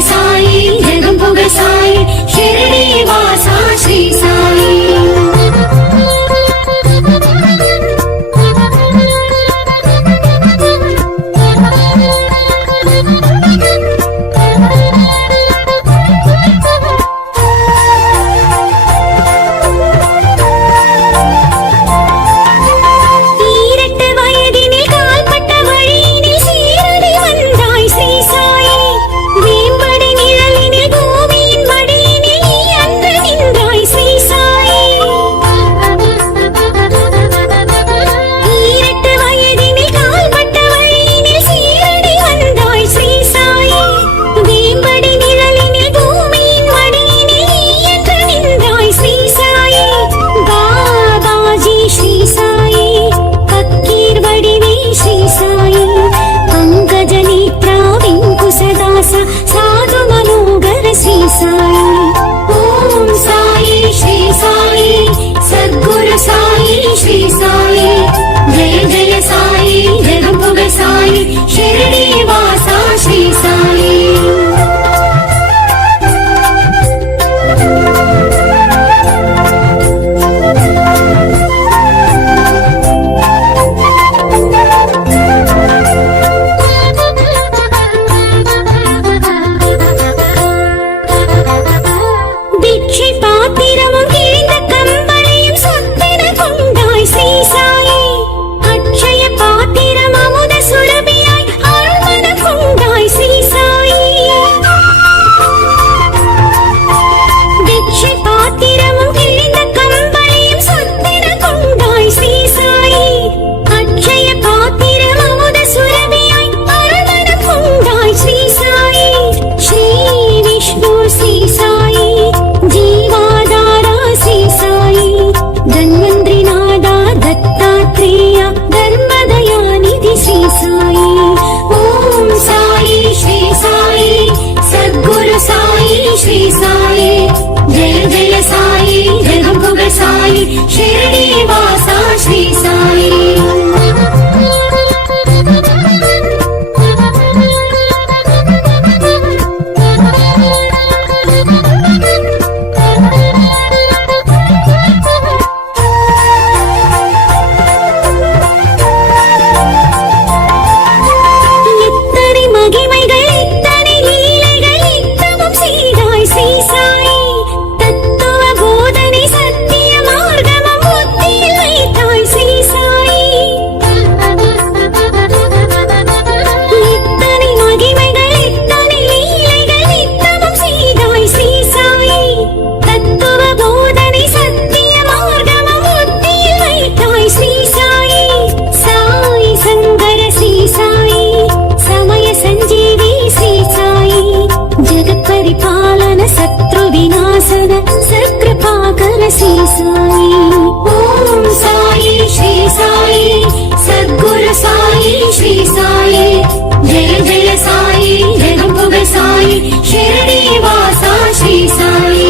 సాయి జగంపుగ సాయి షిరిడి వాసా శ్రీ సాయి షిరిడి వాసా శ్రీ సాయి శ్రీ సాయి జయ జయ సాయి జగంపుగ సాయి షిరిడి వాసా శ్రీ సాయి శ్రీ సాయి ఓం సాయి శ్రీ సాయి సద్గురు సాయి శ్రీ సాయి జయ జయ సాయి జగంపుగ సాయి షిరిడి వాసా శ్రీ సాయి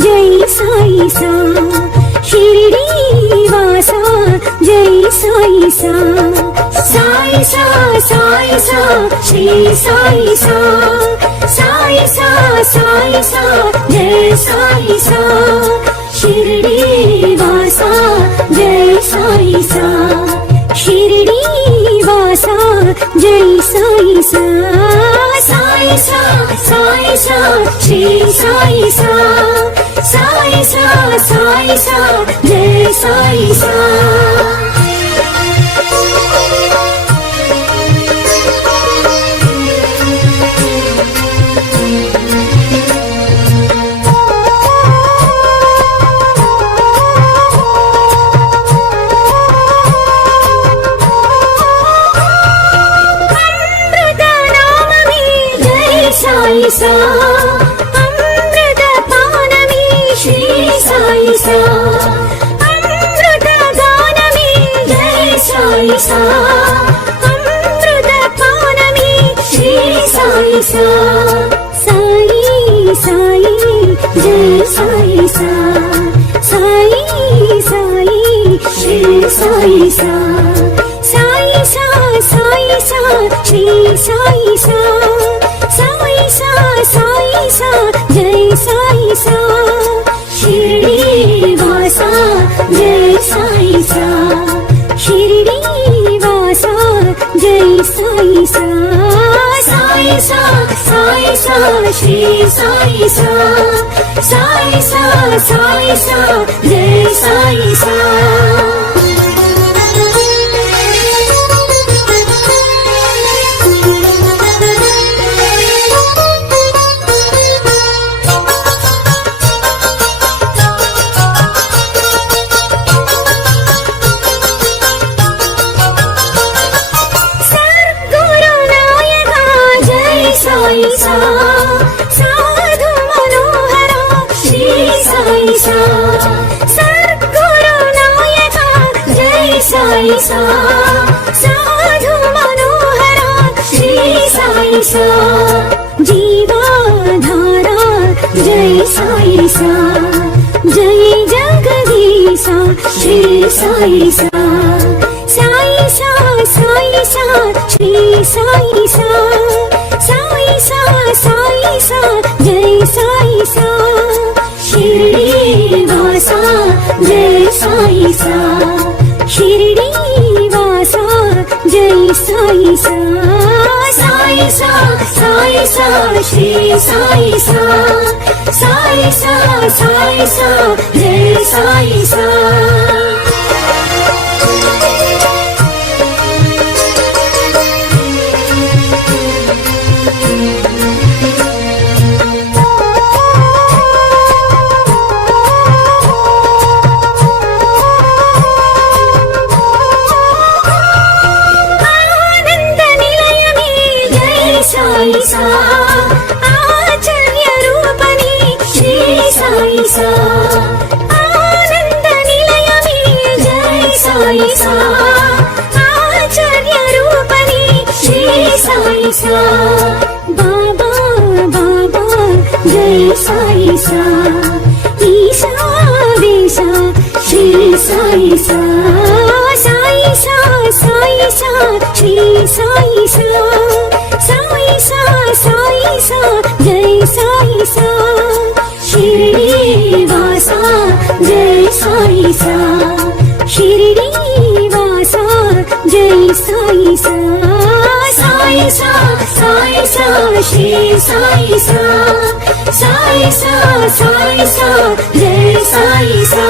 జై సాయి సా షిరిడి వాసా జై సాయి సా సాయి సా సాయి సా శ్రీ సాయి సా సాయి సా సాయి సా జై సాయి సా షిరిడి వాసా జై సాయి సా షిరిడి వాసా జై సాయి సా సాయి సా సాయి సా శ్రీ సాయి సా సాయి సా సాయి సా జై సాయి సా సాయి సా అమృత పానమే శ్రీ సాయి సా అమృత గానమే జై సాయి సా అమృత పానమే శ్రీ సాయి సా సాయి సాయి జై సాయి సా సాయి సాయి శ్రీ సాయి సా సాయి సా సాయి సా శ్రీ సాయి సా సాయి సా సాయి సా జై సాయి సా షిరిడి వాసా జై సాయి సా షిరిడి వాసా జై సాయి సా సాయి సా సాయి సా శ్రీ సాయి సా సాయి సా సాయి సా జై సాయి సా సాయి సా సాధు మనోహర శ్రీ సాయి సా సద్గురు నాయక జై సాయి సా సాధు మనోహర శ్రీ సాయి సా జీవాధార జై సాయి సా జై జగదీశ శ్రీ సాయి సా సాయి సా సాయి సా శ్రీ సాయి సా సాయి సా సాయి సా జై సాయి సా షిరిడి వాసా జై సాయి సా షిరిడి వాసా జై సాయి సా సాయి సా సాయి సా శ్రీ సాయి సా సాయి సా సాయి సా జై సాయి సా సాయి సా ఆచార్య రూపని శ్రీ సాయి సా ఆనంద నిలయమే జై సాయి సా ఆచార్య రూపని శ్రీ సాయి సా బాబా బాబా జై సాయి సా ఈశా దేశ శ్రీ సాయి సా సాయి సా సాయి సా శ్రీ సాయి సా సాయి సా సాయి సా జై సాయి సా షిరిడి వాసా జై సాయి సా షిరిడి వాసా జై సాయి సా సాయి సా సాయి సా శ్రీ సాయి సా సాయి సా సాయి సా జై సాయి సా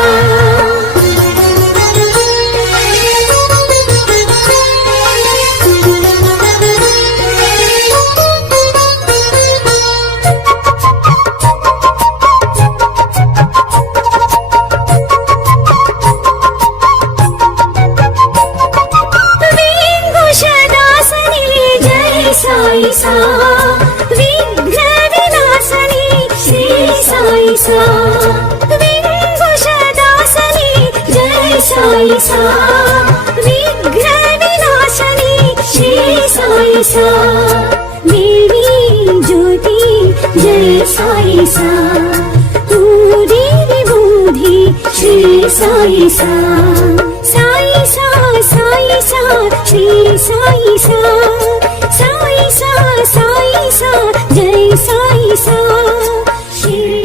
సాయి సా విఘ్న వినాశని శ్రీ సాయి సా విఘ్నదాసని జై సాయి సా విఘ్న వినాశని శ్రీ సాయి సా దేవి జ్యోతి జై సాయి సా సాయి సా సాయి సా సాయి సా శ్రీ సాయి సా సాయి సా సాయి సా జై సాయి సా శ్రీ